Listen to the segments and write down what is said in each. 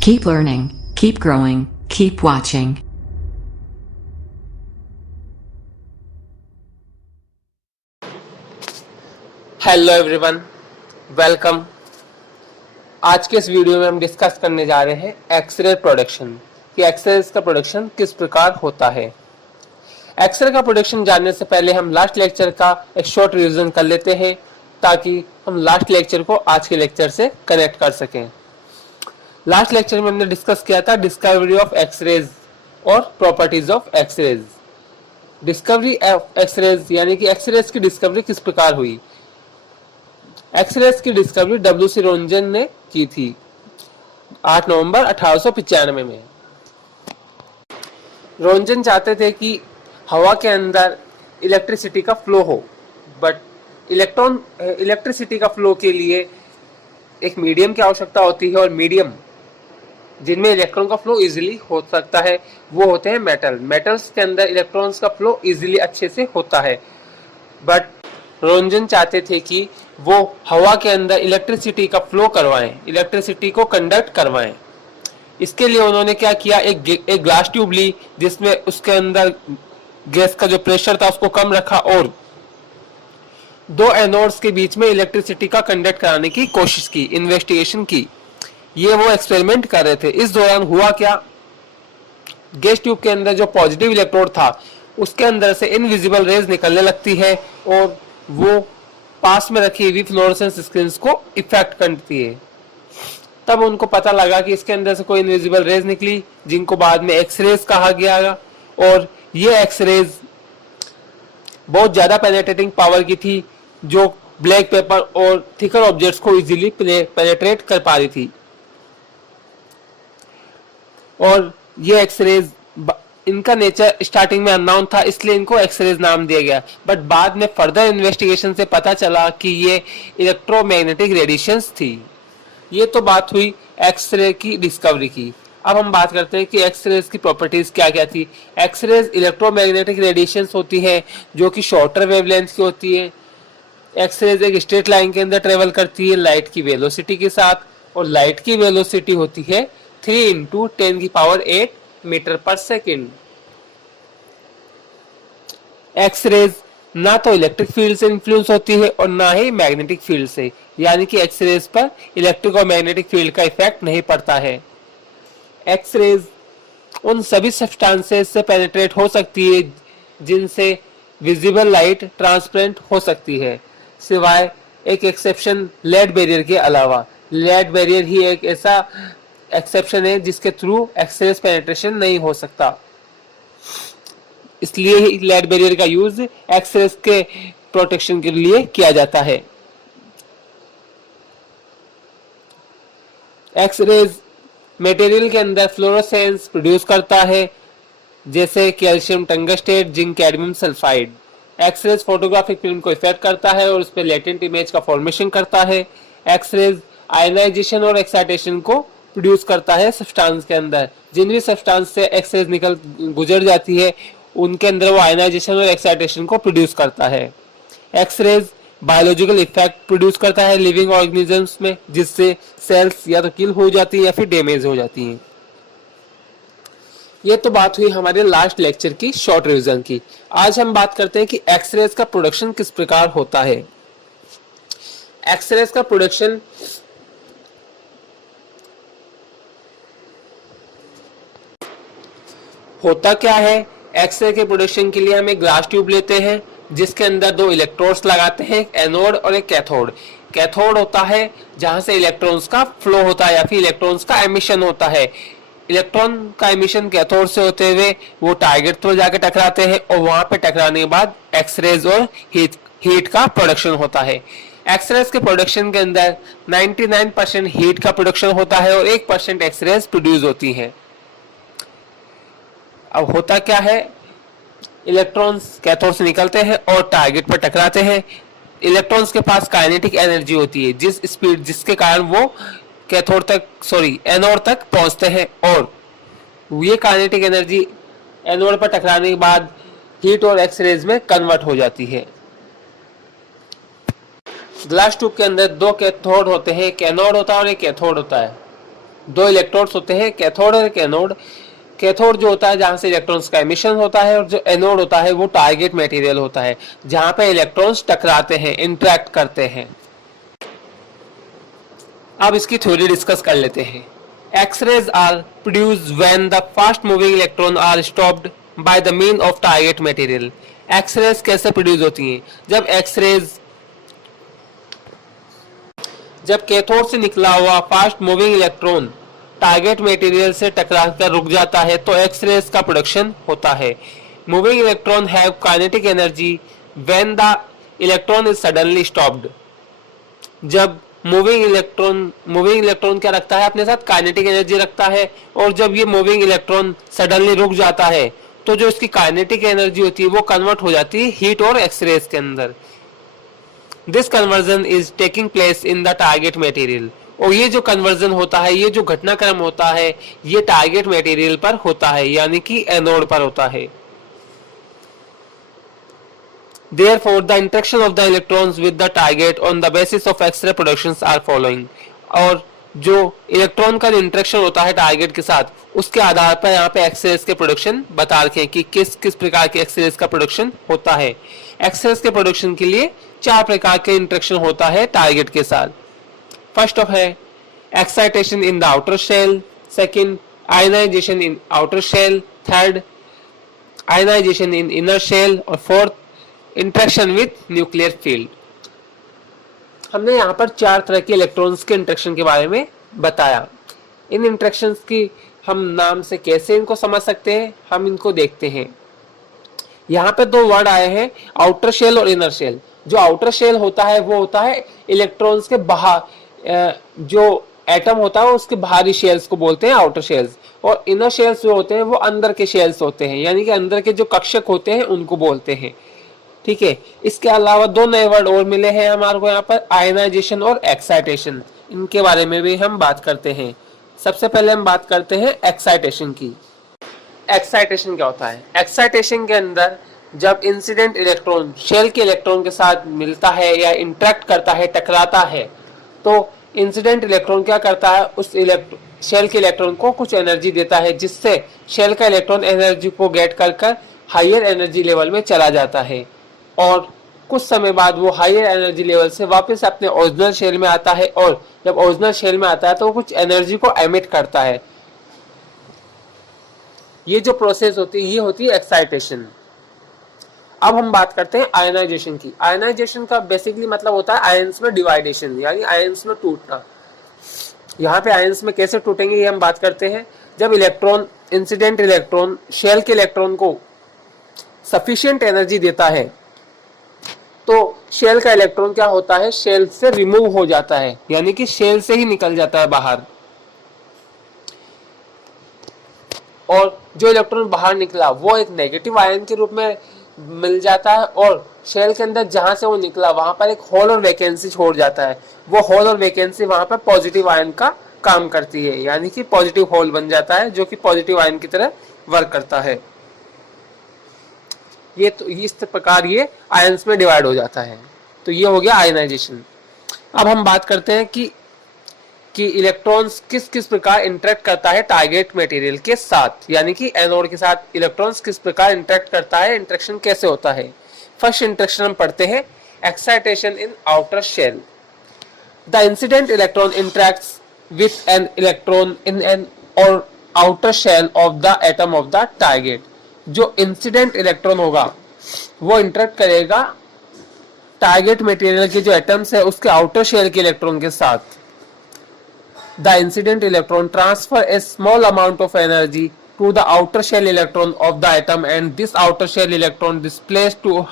Keep learning, keep growing, keep watching. Hello everyone, welcome. आज के इस वीडियो में हम डिस्कस करने जा रहे हैं एक्सरे प्रोडक्शन कि एक्सरे का प्रोडक्शन किस प्रकार होता है। एक्सरे का प्रोडक्शन जानने से पहले हम लास्ट लेक्चर का एक शॉर्ट रिवीजन कर लेते हैं ताकि हम लास्ट लेक्चर को आज के लेक्चर से कनेक्ट कर सकें। लास्ट लेक्चर में हमने डिस्कस किया था डिस्कवरी ऑफ एक्सरेज और properties of x-rays. Discovery of x-rays यानी कि एक्सरेज की डिस्कवरी किस प्रकार हुई। एक्सरेज की डिस्कवरी डब्ल्यू.सी. रोंजन ने की थी 8 नवंबर 1895 में। रोंजन चाहते थे कि हवा के अंदर इलेक्ट्रिसिटी का फ्लो हो, बट इलेक्ट्रिसिटी का फ्लो के लिए एक मीडियम की आवश्यकता होती है और मीडियम जिनमें इलेक्ट्रॉन का फ्लो इजीली हो सकता है वो होते हैं मेटल्स के अंदर इलेक्ट्रॉन्स का फ्लो इजीली अच्छे से होता है। बट रोंजन चाहते थे कि वो हवा के अंदर इलेक्ट्रिसिटी का फ्लो करवाएं, इलेक्ट्रिसिटी को कंडक्ट करवाएं। इसके लिए उन्होंने क्या किया, एक ग्लास ट्यूब ली जिसमें उसके अंदर गैस का जो प्रेशर था उसको कम रखा और दो एनोड्स के बीच में इलेक्ट्रिसिटी का कंडक्ट कराने की कोशिश की, इन्वेस्टिगेशन की। ये वो एक्सपेरिमेंट कर रहे थे। इस दौरान हुआ क्या, गैस ट्यूब के अंदर जो पॉजिटिव इलेक्ट्रोड था उसके अंदर से इनविजिबल रेज निकलने लगती है और वो पास में रखी हुई फ्लोरोसेंस स्क्रीन्स को इफेक्ट करती है। तब उनको पता लगा कि इसके अंदर से कोई इनविजिबल रेज निकली जिनको बाद में एक्सरेज कहा गया और ये एक्सरेज बहुत ज्यादा पेनिट्रेटिंग पावर की थी जो ब्लैक पेपर और थिकर ऑब्जेक्ट्स को इजीली पेनिट्रेट कर पा रही थी। और ये एक्सरेज इनका नेचर स्टार्टिंग में अननोन था इसलिए इनको एक्सरेज नाम दिया गया, बट बाद में फर्दर इन्वेस्टिगेशन से पता चला कि ये इलेक्ट्रोमैग्नेटिक रेडिएशंस थी। ये तो बात हुई एक्सरे की डिस्कवरी की। अब हम बात करते हैं कि एक्सरेज की प्रॉपर्टीज क्या क्या थी। एक्सरेज इलेक्ट्रोमैग्नेटिक रेडिएशंस होती है जो कि शॉर्टर वेवलेंथ की होती है। एक्सरेज एक स्ट्रेट लाइन के अंदर ट्रेवल करती है लाइट की वेलोसिटी के साथ और लाइट की वेलोसिटी होती है 3 × 10⁸ मीटर पर सेकेंड। एक्सरेज ना तो इलेक्ट्रिक फील्ड से इन्फ्लुएंस होती है और ना ही मैग्नेटिक फील्ड से, यानी कि एक्सरेज पर इलेक्ट्रिक और मैग्नेटिक फील्ड का इफेक्ट नहीं पड़ता है। एक्सरेज उन सभी सब्सटेंसेस से पेनिट्रेट हो सकती है जिनसे विजिबल लाइट ट्रांसपेरेंट हो सकती है, सिवाय एक एक्सेप्शन लेड बैरियर के अलावा। लेड बैरियर ही एक ऐसा एक्सेप्शन है जिसके थ्रू एक्सरेज पेनिट्रेशन नहीं हो सकता, इसलिए ही लेड बैरियर का यूज एक्सरेज के प्रोटेक्शन के लिए किया जाता है। एक्सरेज मटेरियल के अंदर फ्लोरोसेंस प्रोड्यूस करता है जैसे calcium tungstate, zinc, cadmium sulphide. X-rays photographic film को इफेक्ट करता है और उस पर लेटेंट इमेज का फॉर्मेशन करता है। एक्सरेज आयनाइजेशन और एक्साइटेशन को प्रोड्यूस करता है सब्सटेंस के अंदर। जिन भी सब्सटेंस से एक्सरेज गुजर जाती है उनके अंदर वो आयनाइजेशन और एक्साइटेशन को प्रोड्यूस करता है। एक्सरेज बायोलॉजिकल इफेक्ट प्रोड्यूस करता है लिविंग ऑर्गेनिजम्स में, जिससे सेल्स या तो किल हो जाती है या फिर डैमेज हो जाती हैं। ये तो बात हुई हमारे लास्ट लेक्चर की शॉर्ट रिवीजन की। आज हम बात करते हैं कि एक्सरेज का प्रोडक्शन किस प्रकार होता है। एक्सरेज का प्रोडक्शन होता क्या है। एक्सरे के प्रोडक्शन के लिए हम एक ग्लास ट्यूब लेते हैं जिसके अंदर दो इलेक्ट्रोड्स लगाते हैं, एक एनोड और एक कैथोड। कैथोड होता है जहां से इलेक्ट्रॉन्स का फ्लो होता है या फिर इलेक्ट्रॉन्स का एमिशन होता है। इलेक्ट्रॉन का एमिशन कैथोड से होते हुए वो टारगेट पर जाके टकराते हैं और वहां पे टकराने के बाद एक्सरेज और हीट का प्रोडक्शन होता है। एक्सरेज के प्रोडक्शन के अंदर 99% हीट का प्रोडक्शन होता है और 1% एक्सरेज प्रोड्यूस होती है। अब होता क्या है, इलेक्ट्रॉन्स कैथोड से निकलते हैं और टारगेट पर टकराते हैं। इलेक्ट्रॉन्स के पास काइनेटिक एनर्जी होती है जिसके कारण वो एनोड तक पहुंचते हैं और ये काइनेटिक एनर्जी एनोड पर टकराने के बाद हीट और एक्सरेज में कन्वर्ट हो जाती है। ग्लास ट्यूब के अंदर दो कैथोड होते हैं, एक एनोड होता है और एक कैथोड होता है। दो इलेक्ट्रोड्स होते हैं, कैथोड और एनोड। कैथोड जो होता है जहां से इलेक्ट्रॉन्स का एमिशन होता है, और जो एनोड होता है वो टारगेट मटेरियल होता है जहां पे इलेक्ट्रॉन्स टकराते हैं, इंटरेक्ट करते हैं। अब इसकी थ्योरी डिस्कस कर लेते हैं। X-rays are produced when the fast moving electron are stopped by the mean of target material. X-rays कैसे प्रोड्यूस होती हैं? जब कैथोड से निकला हुआ fast moving electron target material से टकराकर रुक जाता है तो एक्स-रेज का प्रोडक्शन होता है। Moving electron have kinetic energy when the electron is suddenly stopped. जब मूविंग इलेक्ट्रॉन क्या रखता है अपने साथ? काइनेटिक एनर्जी रखता है। और जब ये मूविंग इलेक्ट्रॉन सडनली रुक जाता है तो जो इसकी काइनेटिक एनर्जी होती है वो कन्वर्ट हो जाती है हीट और एक्स-रेज के अंदर। This conversion is taking place in the target material. और ये जो कन्वर्जन होता है, ये जो घटनाक्रम होता है, ये टारगेट मटेरियल पर होता है, यानी कि एनोड पर होता है। Therefore, the interaction of the electrons with the target on the basis of X-ray productions are following। और जो इलेक्ट्रॉन का इंटरेक्शन होता है टारगेट के साथ, उसके आधार पर यहाँ पे एक्स-रेज के प्रोडक्शन बता रखे हैं कि किस किस प्रकार के एक्स-रेज का प्रोडक्शन होता है। एक्स-रेज के प्रोडक्शन के लिए 4 प्रकार के इंटरेक्शन होता है टारगेट के साथ। फर्स्ट ऑफ है excitation in the outer shell, second ionization in outer shell, third ionization in inner shell, और fourth interaction with nuclear field. हमने यहाँ पर 4 तरह के इलेक्ट्रॉन्स के इंटरेक्शन के बारे में बताया। इन इंटरेक्शंस की हम नाम से कैसे इनको समझ सकते हैं, हम इनको देखते हैं। यहाँ पे 2 वर्ड आए हैं, आउटर शेल और इनर शेल। जो आउटर शेल होता है वो होता है इलेक्ट्रॉन्स के बाहर, जो एटम होता है उसके बाहरी शेल्स को बोलते हैं आउटर शेल्स। और इनर शेल्स जो होते हैं वो अंदर के शेल्स होते हैं, यानी कि अंदर के जो कक्षक होते हैं उनको बोलते हैं। ठीक है। इसके अलावा 2 नए वर्ड और मिले हैं हमारे को यहाँ पर, आयनाइजेशन और एक्साइटेशन। इनके बारे में भी हम बात करते हैं। सबसे पहले हम बात करते हैं एक्साइटेशन की। एक्साइटेशन क्या होता है? एक्साइटेशन के अंदर जब इंसिडेंट इलेक्ट्रॉन शेल के इलेक्ट्रॉन के साथ मिलता है या इंटरेक्ट करता है, टकराता है, तो इंसिडेंट इलेक्ट्रॉन क्या करता है? उस शेल के इलेक्ट्रॉन को कुछ एनर्जी देता है, जिससे शेल का इलेक्ट्रॉन एनर्जी को गेट कर हायर एनर्जी लेवल में चला जाता है। और कुछ समय बाद वो हायर एनर्जी लेवल से वापस अपने ओरिजिनल शेल में आता है, और जब ओरिजिनल शेल में आता है तो वो कुछ एनर्जी को एमिट करता है। ये जो प्रोसेस होती है ये होती है एक्साइटेशन। अब हम बात करते हैं आयनाइजेशन की। आयनाइजेशन का बेसिकली मतलब होता है आयंस में डिवाइडेशन, यानी आयंस में टूटना। यहाँ पे आयंस में कैसे टूटेंगे ये हम बात करते हैं। जब इलेक्ट्रॉन, इंसिडेंट इलेक्ट्रॉन शेल के इलेक्ट्रॉन को सफिशिएंट एनर्जी देता है तो शेल का इलेक्ट्रॉन क्या होता है? शेल से रिमूव हो जाता है, यानी कि शेल से ही निकल जाता है बाहर। और जो इलेक्ट्रॉन बाहर निकला वो एक नेगेटिव आयन के रूप में मिल जाता है, और शेल के अंदर जहां से वो निकला वहां पर एक होल और वैकेंसी छोड़ जाता है। वो होल और वैकेंसी वहां पर पॉजिटिव आयन का काम करती है, यानी कि पॉजिटिव होल बन जाता है जो कि पॉजिटिव आयन की तरह वर्क करता है। ये तो इस प्रकार ये आयंस में डिवाइड हो जाता है। तो ये हो गया आयनाइजेशन। अब हम बात करते हैं कि इलेक्ट्रॉन्स किस किस प्रकार इंटरेक्ट करता है टारगेट मटेरियल के साथ, यानी कि एनोड के साथ इलेक्ट्रॉन्स किस प्रकार इंटरेक्ट करता है, इंटरेक्शन कैसे होता है। फर्स्ट इंटरेक्शन हम पढ़ते हैं, excitation in outer shell. The incident electron interacts with an electron in an और outer shell of the atom of the target. जो इंसिडेंट इलेक्ट्रॉन होगा वो इंटरेक्ट करेगा टारगेट मटेरियल के जो एटम्स है उसके आउटर शेल के इलेक्ट्रॉन के साथ। The incident electron transfer a small amount of energy to the outer shell electron of the atom and this outer shell electron displace to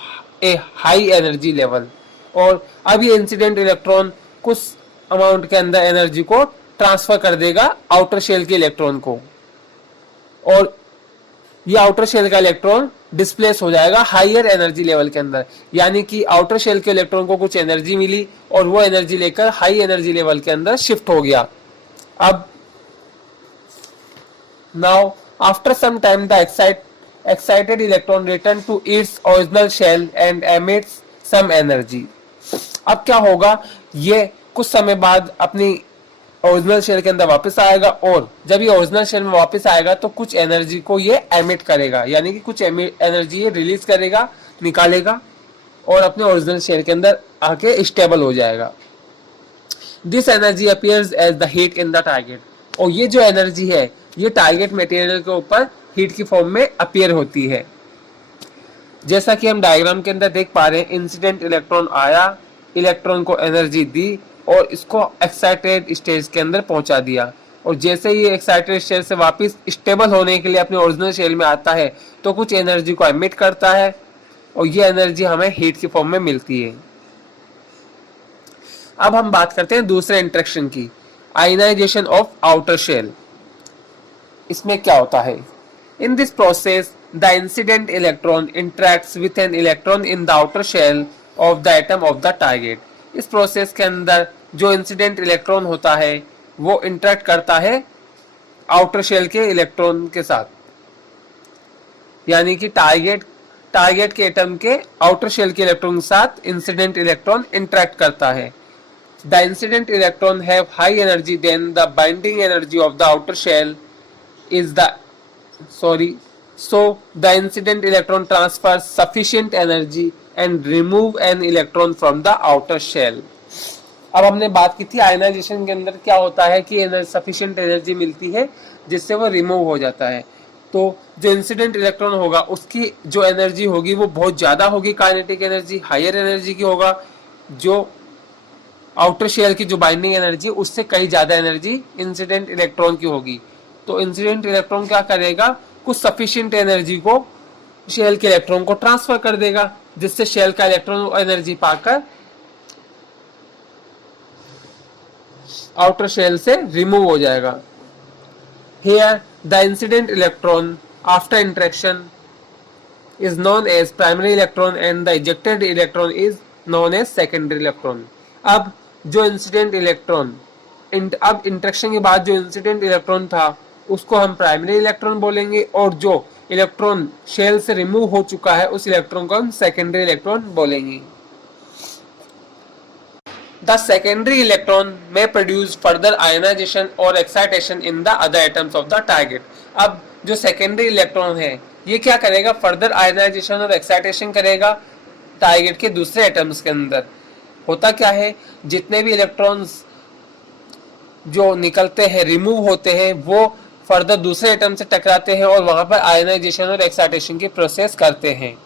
a high energy level. और अब ये incident electron कुछ amount के अंदर energy को transfer कर देगा outer shell के इलेक्ट्रॉन को, और ये आउटर शेल का इलेक्ट्रॉन डिस्प्लेस हो जाएगा हायर एनर्जी लेवल के अंदर, यानी कि आउटर शेल के इलेक्ट्रॉन को कुछ एनर्जी मिली और वो एनर्जी लेकर हाई एनर्जी लेवल के अंदर शिफ्ट हो गया। अब now after some time the excited electron return to its original shell and emits some energy। अब क्या होगा, ये कुछ समय बाद अपनी ओरिजिनल शेल के अंदर वापस आएगा, और जब ये ओरिजिनल शेल में वापस आएगा तो कुछ एनर्जी को ये एमिट करेगा, यानी कि कुछ एनर्जी ये रिलीज करेगा, निकालेगा, और अपने ओरिजिनल शेल के अंदर आके स्टेबल हो जाएगा। This energy appears as the heat in the target, और ये जो एनर्जी है ये टारगेट मटेरियल के ऊपर हीट की फॉर्म में अपीयर होती है। जैसा कि हम डायग्राम के अंदर देख पा रहे हैं, इंसिडेंट इलेक्ट्रॉन आया, इलेक्ट्रॉन को एनर्जी दी और इसको एक्साइटेड स्टेज के अंदर पहुंचा दिया, और जैसे ही एक्साइटेड शेल से वापस स्टेबल होने के लिए अपने ओरिजिनल शेल में आता है तो कुछ एनर्जी को एमिट करता है, और ये एनर्जी हमें हीट की फॉर्म में मिलती है। अब हम बात करते हैं दूसरे इंटरेक्शन की, आयनाइजेशन ऑफ आउटर शेल। इसमें क्या होता है? In this process the incident electron interacts with an electron in the outer shell of the atom of the target. इस प्रोसेस के अंदर जो इंसिडेंट इलेक्ट्रॉन होता है वो इंटरेक्ट करता है आउटर शेल के इलेक्ट्रॉन के साथ, यानी कि टारगेट के एटम के आउटर शेल के इलेक्ट्रॉन के साथ इंसिडेंट इलेक्ट्रॉन इंटरेक्ट करता है। The incident electron have high energy than the binding energy of the outer shell so the incident electron transfers sufficient energy and remove an electron from the outer shell। अब हमने बात की थी ionization के अंदर क्या होता है कि सफिशिएंट एनर्जी मिलती है जिससे वो रिमूव हो जाता है। तो जो इंसिडेंट इलेक्ट्रॉन होगा उसकी जो एनर्जी होगी वो बहुत ज्यादा होगी, काइनेटिक एनर्जी हायर एनर्जी की होगा, जो आउटर शेल की जो बाइंडिंग एनर्जी उससे कई ज्यादा एनर्जी इंसिडेंट इलेक्ट्रॉन की होगी। तो इंसिडेंट इलेक्ट्रॉन क्या करेगा, कुछ सफिशिएंट एनर्जी को शेल के इलेक्ट्रॉन को ट्रांसफर कर देगा, जिससे शेल का इलेक्ट्रॉन एनर्जी पाकर आउटर शेल से रिमूव हो जाएगा। Here the incident electron after interaction is known as primary electron and the ejected electron is known as secondary electron. अब जो इंसिडेंट इलेक्ट्रॉन अब इंटरेक्शन के बाद जो इंसिडेंट इलेक्ट्रॉन था उसको हम प्राइमरी इलेक्ट्रॉन बोलेंगे, और जो इलेक्ट्रॉन शेल से रिमूव हो चुका है उस इलेक्ट्रॉन को हम सेकेंडरी इलेक्ट्रॉन बोलेंगे। द सेकेंडरी इलेक्ट्रॉन में प्रोड्यूस फर्दर आयनाइजेशन और excitation in the other atoms of the target. अब जो सेकेंडरी इलेक्ट्रॉन है ये क्या करेगा, फर्दर आयनाइजेशन और एक्साइटेशन करेगा टारगेट के दूसरे एटम्स के अंदर। होता क्या है, जितने भी इलेक्ट्रॉन्स जो निकलते हैं, रिमूव होते हैं, वो फर्दर दूसरे एटम से टकराते हैं और वहां पर आयनाइजेशन और एक्साइटेशन की प्रोसेस करते हैं।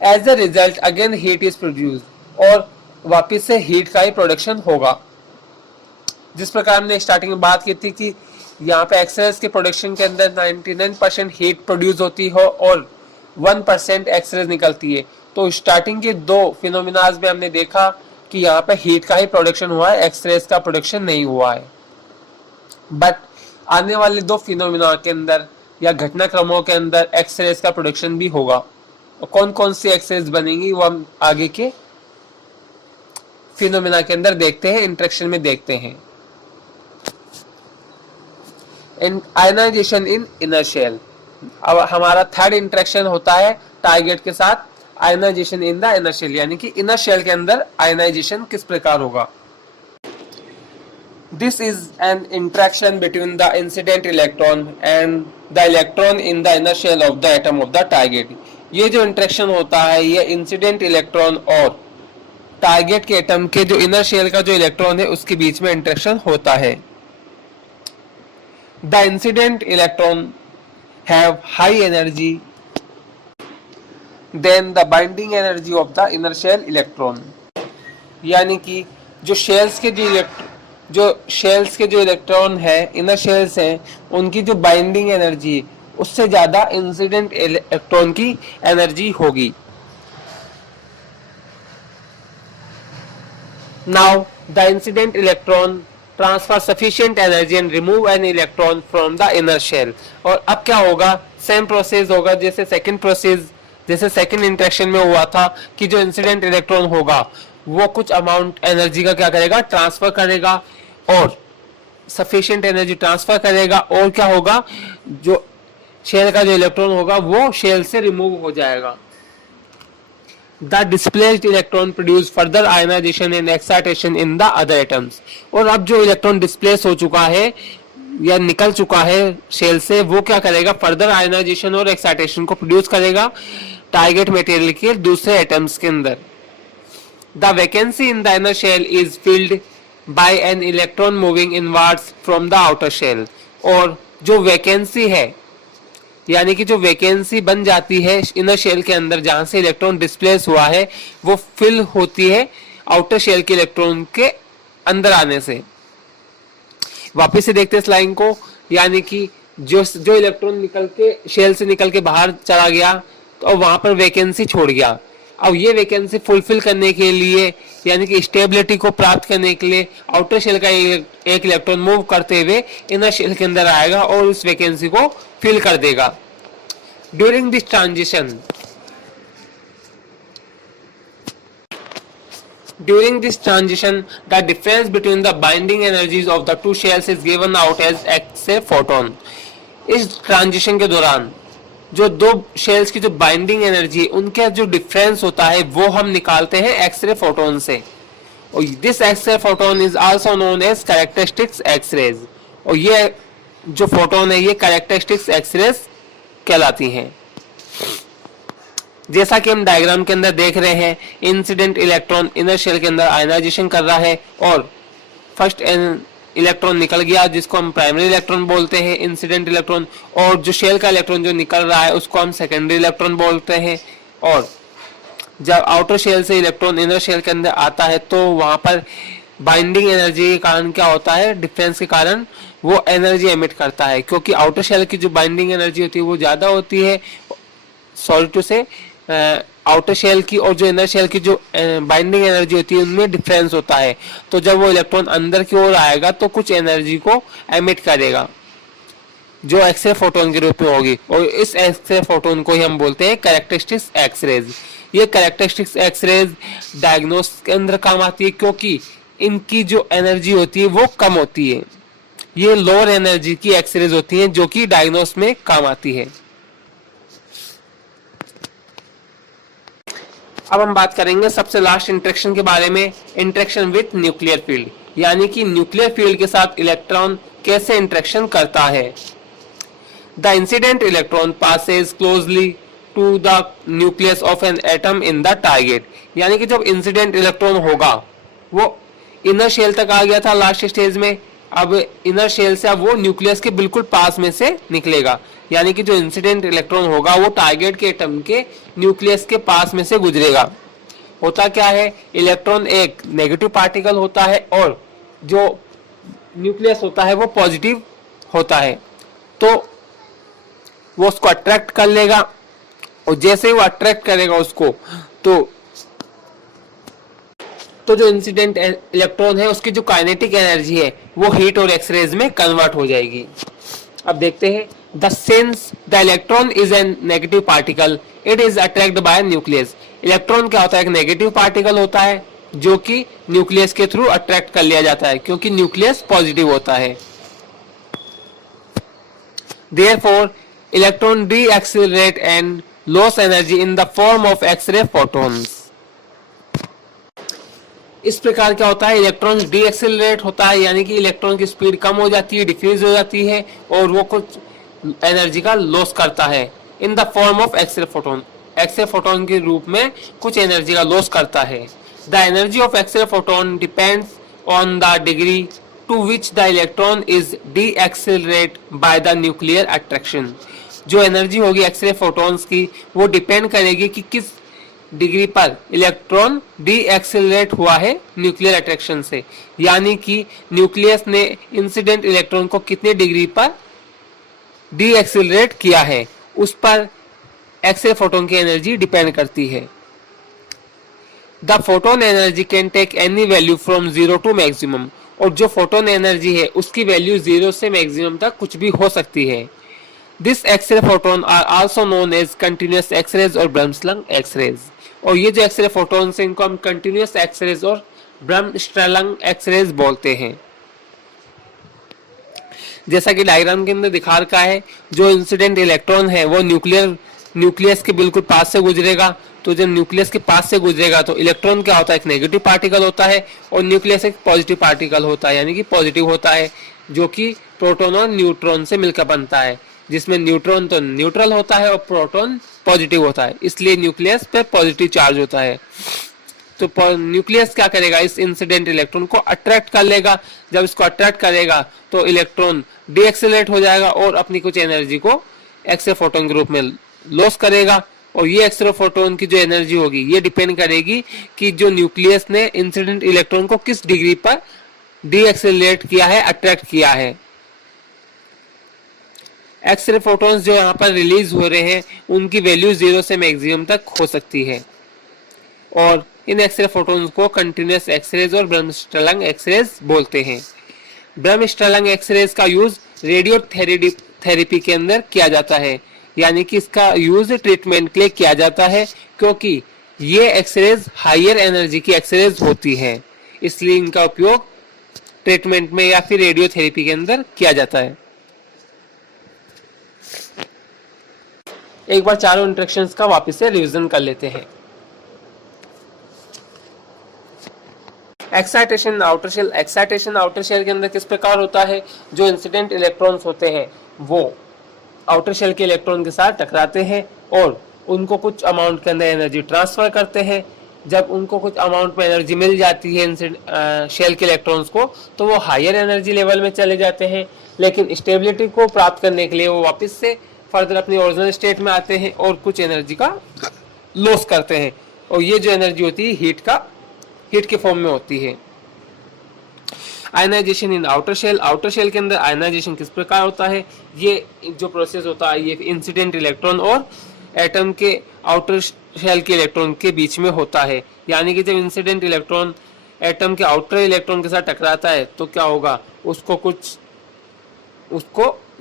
As a result again heat is produce, और वापिस से हीट का ही प्रोडक्शन होगा। जिस प्रकार हमने स्टार्टिंग में बात की थी कि यहाँ पे एक्सरेज के प्रोडक्शन के अंदर 99% हीट प्रोड्यूस होती हो और 1% एक्सरेज निकलती है। तो स्टार्टिंग के दो फिनोमिनाज में हमने देखा कि यहाँ पे हीट का ही प्रोडक्शन हुआ है, एक्सरेज का प्रोडक्शन नहीं हुआ है। बट आने वाले दो फिनोमिना के अंदर या घटनाक्रमों के अंदर एक्सरेज का प्रोडक्शन भी होगा, और कौन कौन सी एक्सरेज बनेंगी वो हम आगे के फिनोमिना के अंदर देखते हैं, इंटरेक्शन में देखते हैं। आयनाइजेशन इन इनर शेल, अब हमारा थर्ड इंटरेक्शन होता है टारगेट के साथ, ionisation in the inner shell, यानी कि इनर शेल के अंदर आयनाइजेशन किस प्रकार होगा। This is an interaction between the incident electron and the electron in the inner shell of the atom of the target. ये जो इंटरेक्शन होता है ये इंसिडेंट इलेक्ट्रॉन और टारगेट के एटम के जो इनर शेल का जो इलेक्ट्रॉन है उसके बीच में इंटरेक्शन होता है। The incident electron have high energy then the binding energy of the inner shell electron, यानी कि जो शेल्स के जो इलेक्ट्रॉन है, इनर शेल्स हैं, उनकी जो बाइंडिंग एनर्जी उससे ज्यादा इंसिडेंट इलेक्ट्रॉन की एनर्जी होगी। Now the incident electron transfer sufficient energy and remove an electron from the inner shell. और अब क्या होगा, सेम प्रोसेस होगा जैसे सेकंड इंटरेक्शन में हुआ था कि जो इंसिडेंट इलेक्ट्रॉन होगा वो कुछ अमाउंट एनर्जी का क्या करेगा, ट्रांसफर करेगा, और सफिशिएंट एनर्जी ट्रांसफर करेगा, और क्या होगा, जो शेल का जो इलेक्ट्रॉन होगा वो शेल से रिमूव हो जाएगा। The displaced electron produce further ionisation and excitation in the other atoms. और अब जो इलेक्ट्रॉन डिस्प्लेस हो चुका है या निकल चुका है शेल से, वो क्या करेगा, फर्दर आयनाइजेशन और एक्साइटेशन को प्रोड्यूस करेगा टारगेट मटेरियल के दूसरे एटम्स के अंदर। The vacancy in the inner shell is filled by an electron moving inwards from the outer shell. और जो वैकेंसी है, यानी कि जो वैकेंसी बन जाती है इनर शेल के अंदर जहां से इलेक्ट्रॉन डिस्प्लेस हुआ है, वो फिल होती है आउटर शेल के इलेक्ट्रॉन के अंदर आने से। वापस से देखते हैं इस लाइन को, यानी कि जो इलेक्ट्रॉन निकल के शेल से निकल के बाहर चला गया तो वहां पर वैकेंसी छोड़ गया। अब ये वैकेंसी फुलफिल करने के लिए, यानी कि स्टेबिलिटी को प्राप्त करने के लिए आउटर शेल का एक इलेक्ट्रॉन मूव करते हुए इनर शेल के अंदर आएगा और उस वैकेंसी को फिल कर देगा। During this transition the difference between the binding energies of the two shells is given out as X-ray photon। इस ट्रांजिशन के दौरान जो दो शेल्स की जो बाइंडिंग एनर्जी है उनका जो डिफरेंस होता है वो हम निकालते हैं एक्सरे फोटोन से। और this x-ray photon is also known as characteristics x-rays. और ये जो फोटोन है ये कैरेक्टरिस्टिक्स एक्सरेज कहलाती हैं। जैसा कि हम डायग्राम के अंदर देख रहे हैं, इंसिडेंट इलेक्ट्रॉन इनर शेल के अंदर आयनाइजेशन कर रहा है और फर्स्ट इलेक्ट्रॉन निकल गया जिसको हम प्राइमरी इलेक्ट्रॉन बोलते हैं, इंसिडेंट इलेक्ट्रॉन। और जो शेल का इलेक्ट्रॉन जो निकल रहा है उसको हम सेकेंडरी इलेक्ट्रॉन बोलते हैं। और जब आउटर शेल से इलेक्ट्रॉन इनर शेल के अंदर आता है तो वहां पर बाइंडिंग एनर्जी के कारण क्या होता है, डिफरेंस के कारण वो एनर्जी एमिट करता है, क्योंकि आउटर शेल की जो बाइंडिंग एनर्जी होती है वो ज्यादा होती है सॉरी टू से आउटर शेल की, और जो इनर शेल की जो बाइंडिंग एनर्जी होती है उनमें डिफरेंस होता है। तो जब वो इलेक्ट्रॉन अंदर की ओर आएगा तो कुछ एनर्जी को एमिट करेगा जो एक्सरे फोटोन के रूप में होगी, और इस एक्सरे फोटोन को ही हम बोलते हैं कैरेक्टरिस्टिक्स एक्सरेज। ये कैरेक्टरिस्टिक्स एक्सरेज डायग्नोस के अंदर काम आती है क्योंकि इनकी जो एनर्जी होती है वो कम होती है। ये लोअर एनर्जी की एक्सरेज होती हैं जो कि डायग्नोस में काम आती है। अब हम बात करेंगे सबसे लास्ट इंटरेक्शन के बारे में, इंटरेक्शन विथ न्यूक्लियर फील्ड, यानी कि न्यूक्लियर फील्ड के साथ इलेक्ट्रॉन कैसे इंटरेक्शन करता है। The incident electron passes closely to the nucleus of an atom in the target. यानी कि जब इंसिडेंट इलेक्ट्रॉन होगा वो इनर शेल तक आ गया था लास्ट स्टेज में, अब इनर शेल से अब वो न्यूक्लियस के बिल्कुल पास में से निकलेगा। यानी कि जो इंसिडेंट इलेक्ट्रॉन होगा वो टारगेट के एटम के न्यूक्लियस के पास में से गुजरेगा। होता क्या है, इलेक्ट्रॉन एक नेगेटिव पार्टिकल होता है और जो न्यूक्लियस होता है वो पॉजिटिव होता है, तो वो उसको अट्रैक्ट कर लेगा, और जैसे ही वो अट्रैक्ट करेगा उसको तो जो इंसिडेंट इलेक्ट्रॉन है उसकी जो काइनेटिक एनर्जी है वो हीट और एक्सरेज में कन्वर्ट हो जाएगी। अब देखते हैं, the sins the electron is an negative particle it is attract bye nucleus. Electron क्या होता है, एक नेगेटिव पार्टिकल होता है जो कि न्यूक्लियस के थ्रू अट्रैक्ट कर लिया जाता है क्योंकि न्यूक्लियस पॉजिटिव होता है। Therefore electron decelerate and loss energy in the form of X ray photons. इस प्रकार क्या होता है, इलेक्ट्रॉन डीएक्सेलरेट होता है, यानी कि इलेक्ट्रॉन की स्पीड कम हो जाती है, डिफ्यूज हो जाती है और वो कुछ एनर्जी का लॉस करता है in the form of X ray photon. X ray photon के रूप में कुछ एनर्जी का लॉस करता है। The energy of X ray photon depends on the degree to which the electron is decelerate by the nuclear attraction. जो एनर्जी होगी एक्सरे फोटोन्स की वो डिपेंड करेगी कि किस डिग्री पर इलेक्ट्रॉन डीएक्सेलरेट हुआ है न्यूक्लियर अट्रैक्शन से, यानी कि न्यूक्लियस ने इंसिडेंट इलेक्ट्रॉन को कितने डिग्री पर डीएक्सेलरेट किया है उस पर एक्सरे फोटोन की एनर्जी डिपेंड करती है। The photon energy can take any value from 0 to maximum. और जो फोटोन एनर्जी है उसकी वैल्यू 0 से मैक्सिमम तक कुछ भी हो सकती है। This x-ray photon are also known as continuous x-rays और ब्रह्मस्लंग एक्सरेज। और ये जो एक्सरे फोटोन है इनको हम कंटिन्यूअस एक्सरेज और ब्रह्मस्लंग एक्सरेज बोलते हैं। जैसा कि डायग्राम के अंदर दिखा रखा है, जो इंसिडेंट इलेक्ट्रॉन है वो न्यूक्लियस के बिल्कुल पास से गुजरेगा तो जब न्यूक्लियस के पास से गुजरेगा तो इलेक्ट्रॉन क्या होता है, एक नेगेटिव पार्टिकल होता है, और न्यूक्लियस एक पॉजिटिव पार्टिकल होता है, यानी कि पॉजिटिव होता है, जो कि प्रोटॉन और न्यूट्रॉन से मिलकर बनता है, जिसमें न्यूट्रॉन तो न्यूट्रल होता है और प्रोटॉन पॉजिटिव होता है, इसलिए न्यूक्लियस पे पॉजिटिव चार्ज होता है। तो न्यूक्लियस क्या करेगा, इस इंसिडेंट इलेक्ट्रॉन को अट्रैक्ट कर लेगा। जब इसको अट्रैक्ट करेगा तो इलेक्ट्रॉन डीएक्सेलरेट हो जाएगा और अपनी कुछ एनर्जी को एक्स रे फोटोन के रूप में लॉस करेगा। और ये एक्स रे फोटोन की जो एनर्जी होगी ये डिपेंड करेगी कि जो न्यूक्लियस ने इंसिडेंट इलेक्ट्रॉन को किस डिग्री पर डीएक्सेलरेट किया है, अट्रैक्ट किया है। एक्स रे फोटोन्स जो यहाँ पर रिलीज हो रहे हैं उनकी वैल्यू 0 से मैक्सिमम तक हो सकती है, और इन एक्सरे फोटोन्स को कंटिन्यूस एक्सरेज और ब्रह्मस्ट्रलंग एक्सरेज बोलते हैं। ब्रह्मस्ट्रलंग एक्सरेज का यूज रेडियो थेरेपी के अंदर किया जाता है, यानी कि इसका यूज ट्रीटमेंट के लिए किया जाता है, क्योंकि ये एक्सरेज हायर एनर्जी की एक्सरेज होती है, इसलिए इनका उपयोग ट्रीटमेंट में या फिर रेडियो थेरेपी के अंदर किया जाता है। एक बार चारों इंटरेक्शंस का वापस से रिवीजन कर लेते हैं। Excitation outer shell, excitation outer shell के अंदर किस प्रकार होता है, जो इंसिडेंट इलेक्ट्रॉन्स होते हैं वो आउटर शेल के इलेक्ट्रॉन के साथ टकराते हैं और उनको कुछ अमाउंट के अंदर एनर्जी ट्रांसफर करते हैं। जब उनको कुछ अमाउंट में एनर्जी मिल जाती है शेल के इलेक्ट्रॉन्स को, तो वो हायर एनर्जी लेवल में चले जाते हैं, लेकिन स्टेबिलिटी को प्राप्त करने के लिए वो वापस से फर्दर अपनी ओरिजिनल स्टेट में आते हैं और कुछ एनर्जी का लॉस करते हैं, और ये जो एनर्जी होती है हीट के फॉर्म में होती है। Ionisation in outer shell, outer shell के अंदर आयनाइजेशन किस प्रकार होता है, ये जो प्रोसेस होता है ये इंसिडेंट इलेक्ट्रॉन और एटम के आउटर शेल के इलेक्ट्रॉन के बीच में होता है, यानी कि जब इंसिडेंट इलेक्ट्रॉन एटम के आउटर इलेक्ट्रॉन के साथ टकराता है तो क्या होगा, उसको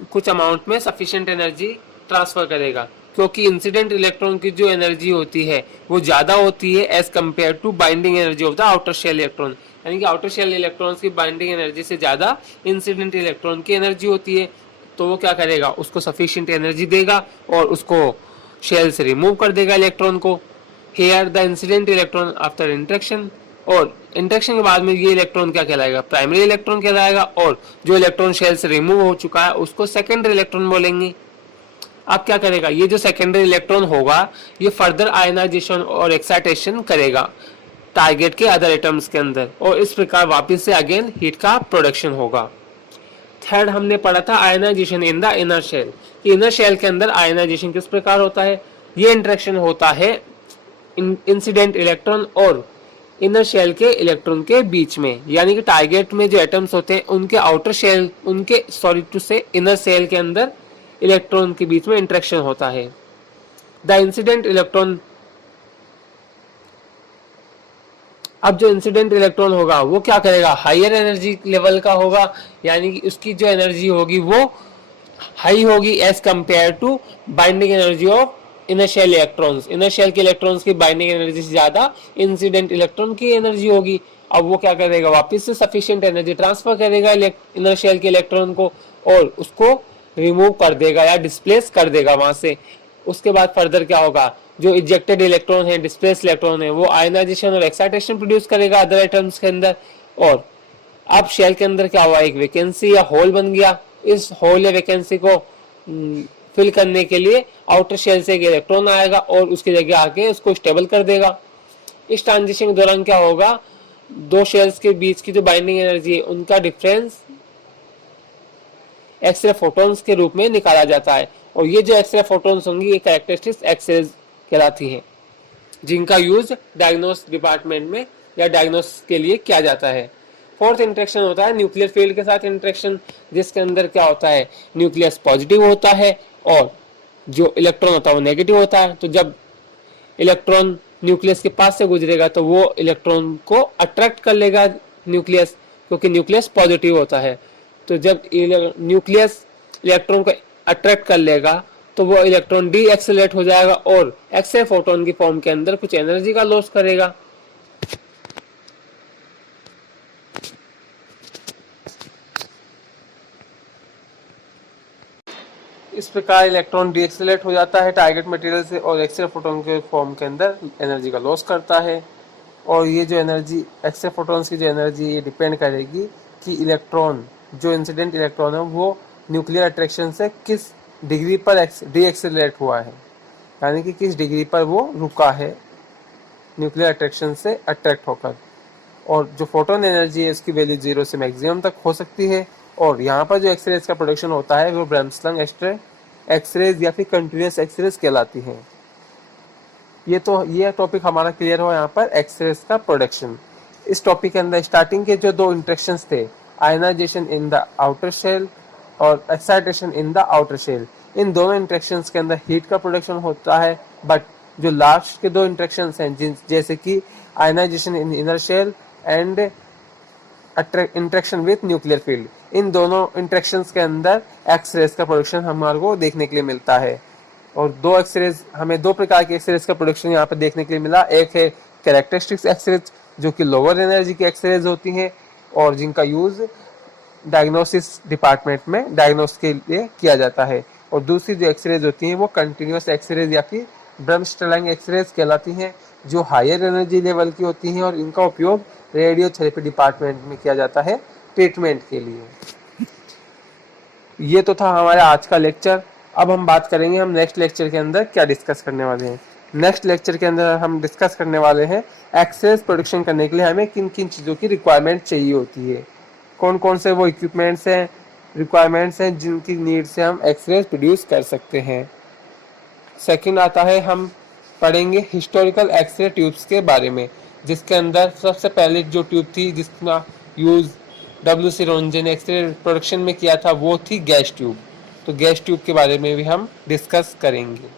कुछ अमाउंट में सफिशिएंट एनर्जी ट्रांसफर करेगा, क्योंकि इंसिडेंट इलेक्ट्रॉन की जो एनर्जी होती है वो ज्यादा होती है as compare to binding energy of the outer shell electron, यानी कि आउटर शेल इलेक्ट्रॉन्स की बाइंडिंग एनर्जी से ज्यादा इंसिडेंट इलेक्ट्रॉन की एनर्जी होती है। तो वो क्या करेगा, उसको सफिशिएंट एनर्जी देगा और उसको शेल से रिमूव कर देगा इलेक्ट्रॉन को। Here the incident electron after interaction, और इंटरेक्शन के बाद में ये इलेक्ट्रॉन क्या कहलाएगा, प्राइमरी इलेक्ट्रॉन कहलाएगा, और जो इलेक्ट्रॉन शेल से रिमूव हो चुका है उसको सेकेंडरी इलेक्ट्रॉन बोलेंगे। अब क्या करेगा, ये जो सेकेंडरी इलेक्ट्रॉन होगा ये फर्दर आयनाइजेशन और एक्साइटेशन करेगा टारगेट के अदर एटम्स के अंदर, और इस प्रकार वापस से अगेन हीट का प्रोडक्शन होगा। थर्ड हमने पढ़ा था ionisation in the inner shell, inner shell के अंदर आयनाइजेशन किस प्रकार होता है, ये इंटरेक्शन होता है इंसिडेंट इलेक्ट्रॉन और इनर शेल के इलेक्ट्रॉन के बीच में, यानी कि टारगेट में जो एटम्स होते हैं उनके आउटर शेल इनर शेल के अंदर इलेक्ट्रॉन के बीच में इंटरेक्शन होता है। द इंसिडेंट इलेक्ट्रॉन, अब जो इंसिडेंट इलेक्ट्रॉन होगा वो क्या करेगा, हायर एनर्जी लेवल का होगा, यानी कि उसकी जो एनर्जी होगी वो हाई होगी as compare to binding energy of inner shell electrons, inner shell के इलेक्ट्रॉन्स की बाइंडिंग एनर्जी से ज्यादा इंसिडेंट इलेक्ट्रॉन की एनर्जी होगी। अब वो क्या करेगा, वापस से सफिशिएंट एनर्जी ट्रांसफर करेगा इनर शेल के इलेक्ट्रॉन को और उसको रिमूव कर देगा या डिस्प्लेस कर देगा वहां से। उसके बाद फर्दर क्या होगा, जो इजेक्टेड इलेक्ट्रॉन है, डिस्प्लेस इलेक्ट्रॉन है, वो आयनाइजेशन और एक्साइटेशन प्रोड्यूस करेगा अदर एटम्स के अंदर, और अब शेल के अंदर क्या हुआ, एक वैकेंसी या होल बन गया। इस होल या वैकेंसी को फिल करने के लिए आउटर शेल से एक इलेक्ट्रॉन आएगा और उसकी जगह आके उसको स्टेबल कर देगा। इस ट्रांजिशन के दौरान क्या होगा, दो शेल्स के बीच की जो बाइंडिंग एनर्जी है उनका डिफरेंस एक्सरे फोटॉन्स के रूप में निकाला जाता है, और ये जो एक्सरे फोटॉन्स होंगी ये कैरेक्टरिस्टिक्स एक्सरेज कहलाती हैं, जिनका यूज डायग्नोस डिपार्टमेंट में या डायग्नोस के लिए किया जाता है। फोर्थ इंटरेक्शन होता है न्यूक्लियर फील्ड के साथ इंटरेक्शन, जिसके अंदर क्या होता है, न्यूक्लियस पॉजिटिव होता है और जो इलेक्ट्रॉन होता है वो नेगेटिव होता है। तो जब इलेक्ट्रॉन न्यूक्लियस के पास से गुजरेगा तो वो इलेक्ट्रॉन को अट्रैक्ट कर लेगा न्यूक्लियस, क्योंकि न्यूक्लियस पॉजिटिव होता है। तो जब न्यूक्लियस इलेक्ट्रॉन को अट्रैक्ट कर लेगा तो वो इलेक्ट्रॉन डी एक्सेलरेट हो जाएगा और एक्स रे फोटोन की फॉर्म के अंदर कुछ एनर्जी का लॉस करेगा। इस प्रकार इलेक्ट्रॉन डीएक्सेलरेट हो जाता है टारगेट मटेरियल से और एक्सरे फोटोन के फॉर्म के अंदर एनर्जी का लॉस करता है। और ये जो एनर्जी एक्सरे फोटॉन्स की जो एनर्जी ये डिपेंड करेगी कि इलेक्ट्रॉन जो इंसिडेंट इलेक्ट्रॉन है वो न्यूक्लियर अट्रैक्शन से किस डिग्री पर डीएक्सेलरेट हुआ है, यानी कि किस डिग्री पर वो रुका है न्यूक्लियर अट्रैक्शन से अट्रैक्ट होकर। और जो फोटोन एनर्जी है उसकी वैल्यू 0 से मैक्सिमम तक हो सकती है। और यहाँ पर जो एक्सरेज का प्रोडक्शन होता है वो ब्रैमस्लंग एक्सरेज या फिर कंटिन्यूस एक्सरेज कहलाती हैं। ये टॉपिक हमारा क्लियर हो यहाँ पर एक्सरेज का प्रोडक्शन। इस टॉपिक के अंदर स्टार्टिंग के जो 2 इंटरेक्शंस थे, ionization in the outer shell और excitation in the outer shell, इन दोनों इंटरेक्शंस के अंदर हीट का प्रोडक्शन होता है। बट जो लास्ट के 2 इंटरेक्शंस हैं जैसे कि ionization in inner shell and interaction with nuclear field, इन दोनों इंटरेक्शंस के अंदर एक्सरेज का प्रोडक्शन हमारे को देखने के लिए मिलता है। और 2 एक्सरेज, हमें 2 प्रकार के एक्सरेज का प्रोडक्शन यहाँ पर देखने के लिए मिला। एक है कैरेक्टरिस्टिक्स एक्सरेज जो कि लोअर एनर्जी की एक्सरेज होती हैं और जिनका यूज डायग्नोसिस डिपार्टमेंट में डायग्नोस के लिए किया जाता है। और दूसरी जो एक्सरेज होती हैं वो कंटिन्यूस एक्सरेज या फिर ब्रैमस्लंग एक्सरेज कहलाती हैं जो हायर एनर्जी लेवल की होती हैं और इनका उपयोग रेडियोथेरेपी डिपार्टमेंट में किया जाता है ट्रीटमेंट के लिए। ये तो था हमारा आज का लेक्चर। अब हम बात करेंगे हम नेक्स्ट लेक्चर के अंदर क्या डिस्कस करने वाले हैं। नेक्स्ट लेक्चर के अंदर हम डिस्कस करने वाले हैं एक्सरेज प्रोडक्शन करने के लिए हमें किन किन चीज़ों की रिक्वायरमेंट चाहिए होती है, कौन कौन से वो इक्विपमेंट्स हैं, रिक्वायरमेंट्स हैं जिनकी नीड से हम एक्सरेज प्रोड्यूस कर सकते हैं। सेकंड आता है हम पढ़ेंगे हिस्टोरिकल एक्सरे ट्यूब्स के बारे में, जिसके अंदर सबसे पहले जो ट्यूब थी जिसका यूज़ WC रोन्जे ने एक्सरे प्रोडक्शन में किया था वो थी गैस ट्यूब। तो गैस ट्यूब के बारे में भी हम डिस्कस करेंगे।